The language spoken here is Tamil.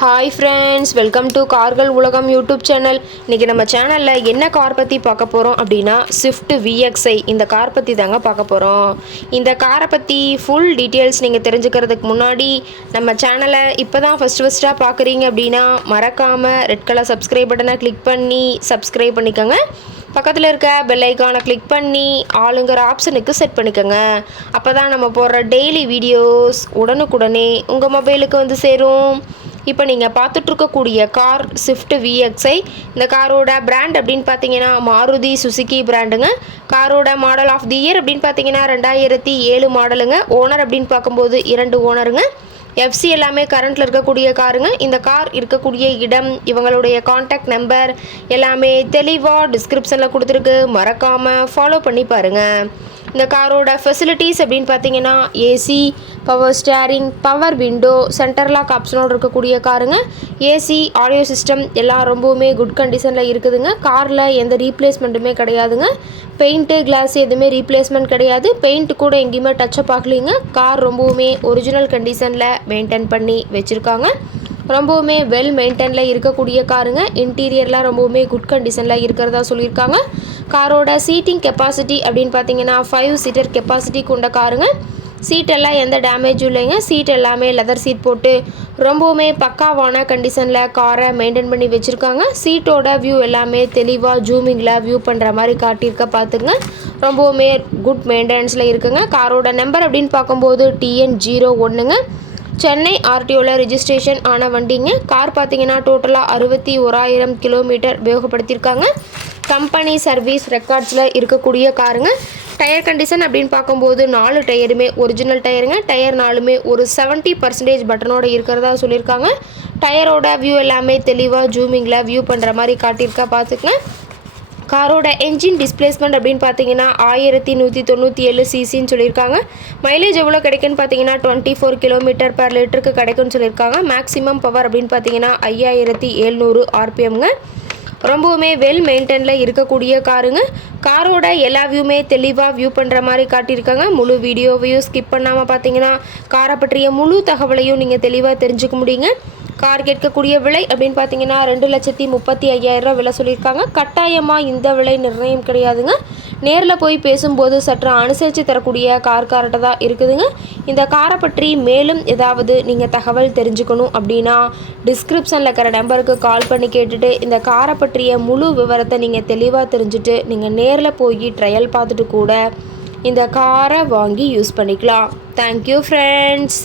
ஹாய் ஃப்ரெண்ட்ஸ், வெல்கம் டு கார்கள் உலகம் யூடியூப் சேனல். இன்றைக்கி நம்ம சேனலில் என்ன கார் பற்றி பார்க்க போகிறோம் அப்படின்னா ஸ்விஃப்ட் VXi இந்த கார் பற்றி தாங்க பார்க்க போகிறோம். இந்த காரை பற்றி ஃபுல் டீட்டெயில்ஸ் நீங்கள் தெரிஞ்சுக்கிறதுக்கு முன்னாடி நம்ம சேனலை இப்போ தான் ஃபஸ்ட்டாக பார்க்குறீங்க அப்படின்னா மறக்காமல் ரெட் கலர் சப்ஸ்கிரைப் பட்டனை கிளிக் பண்ணி சப்ஸ்கிரைப் பண்ணிக்கோங்க. பக்கத்தில் இருக்க பெல் ஐக்கானை கிளிக் பண்ணி ஆளுங்கிற ஆப்ஷனுக்கு செட் பண்ணிக்கோங்க. அப்போ தான் நம்ம போடுற டெய்லி வீடியோஸ் உடனுக்குடனே உங்கள் மொபைலுக்கு வந்து சேரும். இப்போ நீங்கள் பார்த்துட்ருக்கக்கூடிய கார் ஸ்விஃப்ட் VXi. இந்த காரோட பிராண்ட் அப்படின்னு பார்த்தீங்கன்னா மாருதி சுசுகி பிராண்டுங்க. காரோட மாடல் ஆஃப் தி இயர் அப்படின்னு பார்த்தீங்கன்னா 2007 மாடலுங்க. ஓனர் அப்படின்னு பார்க்கும்போது 2 ஓனருங்க. FC எல்லாமே கரண்ட்டில் இருக்கக்கூடிய காருங்க. இந்த கார் இருக்கக்கூடிய இடம், இவங்களுடைய காண்டாக்ட் நம்பர் எல்லாமே தெளிவாக டிஸ்கிரிப்ஷனில் கொடுத்துருக்கு. மறக்காமல் ஃபாலோ பண்ணி பாருங்கள். இந்த காரோட ஃபெசிலிட்டிஸ் அப்படின்னு பார்த்தீங்கன்னா AC, power steering, power window, centre lock ஆப்ஷனோடு இருக்கக்கூடிய காருங்க. ஏசி, ஆடியோ சிஸ்டம் எல்லாம் ரொம்பவுமே குட் கண்டிஷனில் இருக்குதுங்க. காரில் எந்த ரீப்ளேஸ்மெண்ட்டுமே கிடையாதுங்க. பெயிண்ட்டு, கிளாஸ் எதுவுமே ரீப்ளேஸ்மெண்ட் கிடையாது. பெயிண்ட் கூட எங்கேயுமே டச்சப் ஆகலைங்க. கார் ரொம்பவுமே ஒரிஜினல் கண்டிஷனில் மெயின்டைன் பண்ணி வச்சுருக்காங்க. ரொம்பவுமே வெல் மெயின்டைனில் இருக்கக்கூடிய காருங்க. இன்டீரியர்லாம் ரொம்பவுமே குட் கண்டிஷனில் இருக்கிறதா சொல்லியிருக்காங்க. காரோட சீட்டிங் கெப்பாசிட்டி அப்படின்னு பார்த்தீங்கன்னா 5 சீட்டர் கெப்பாசிட்டி கொண்ட காருங்க. சீட்டெல்லாம் எந்த டேமேஜும் இல்லைங்க. சீட் எல்லாமே லெதர் சீட் போட்டு ரொம்பவுமே பக்காவான கண்டிஷனில் காரை மெயின்டைன் பண்ணி வச்சுருக்காங்க. சீட்டோட வியூ எல்லாமே தெளிவாக ஜூமிங்கில் வியூ பண்ணுற மாதிரி காட்டியிருக்க பார்த்துங்க. ரொம்பவுமே குட் மெயின்டெனன்ஸில் இருக்குங்க. காரோட நம்பர் அப்படின்னு பார்க்கும்போது TN01ங்க. சென்னை RTOவில் ரிஜிஸ்ட்ரேஷன் ஆன வண்டிங்க. கார் பார்த்தீங்கன்னா டோட்டலாக 61,000 கிலோமீட்டர் உபயோகப்படுத்தியிருக்காங்க. கம்பெனி சர்வீஸ் ரெக்கார்ட்ஸில் இருக்கக்கூடிய காருங்க. டயர் கண்டிஷன் அப்படின்னு பார்க்கும்போது 4 டயருமே ஒரிஜினல் டயருங்க. டயர் 4மே ஒரு 70% பட்டனோட இருக்கிறதா சொல்லியிருக்காங்க. டயரோட வியூ எல்லாமே தெளிவாக ஜூமிங்கில் வியூ பண்ணுற மாதிரி காட்டியிருக்கா பார்த்துக்கங்க. காரோட என்ஜின் டிஸ்பிளேஸ்மெண்ட் அப்படின்னு பார்த்தீங்கன்னா 1197 சிசின்னு சொல்லியிருக்காங்க. மைலேஜ் எவ்வளோ கிடைக்குன்னு பார்த்தீங்கன்னா 24 கிலோமீட்டர் பர் லிட்டருக்கு கிடைக்குன்னு சொல்லியிருக்காங்க. மேக்ஸிமம் பவர் அப்படின்னு பார்த்தீங்கன்னா 5700 RPMங்க. ரொம்பவுமே வெல் மெயின்டைனில் இருக்கக்கூடிய காருங்க. காரோட எல்லா வியூமே தெளிவாக வியூ பண்ணுற மாதிரி காட்டியிருக்காங்க. முழு வீடியோவையும் ஸ்கிப் பண்ணாமல் பார்த்தீங்கன்னா காரை பற்றிய முழு தகவலையும் நீங்கள் தெளிவாக தெரிஞ்சுக்க முடியுங்க. கார் கேட்கக்கூடிய விலை அப்படின்னு பார்த்தீங்கன்னா 2,35,000 விலை சொல்லியிருக்காங்க. கட்டாயமாக இந்த விலை நிர்ணயம் கிடையாதுங்க. நேரில் போய் பேசும்போது சற்று அனுசரித்து தரக்கூடிய கார்கிட்ட தான் இருக்குதுங்க. இந்த காரை பற்றி மேலும் ஏதாவது நீங்கள் தகவல் தெரிஞ்சுக்கணும் அப்படின்னா டிஸ்கிரிப்ஷனில் இருக்கிற நம்பருக்கு கால் பண்ணி கேட்டுட்டு இந்த காரை பற்றிய முழு விவரத்தை நீங்கள் தெளிவாக தெரிஞ்சுட்டு நீங்கள் நேரில் போய் ட்ரையல் பார்த்துட்டு கூட இந்த காரை வாங்கி யூஸ் பண்ணிக்கலாம். Thank you friends.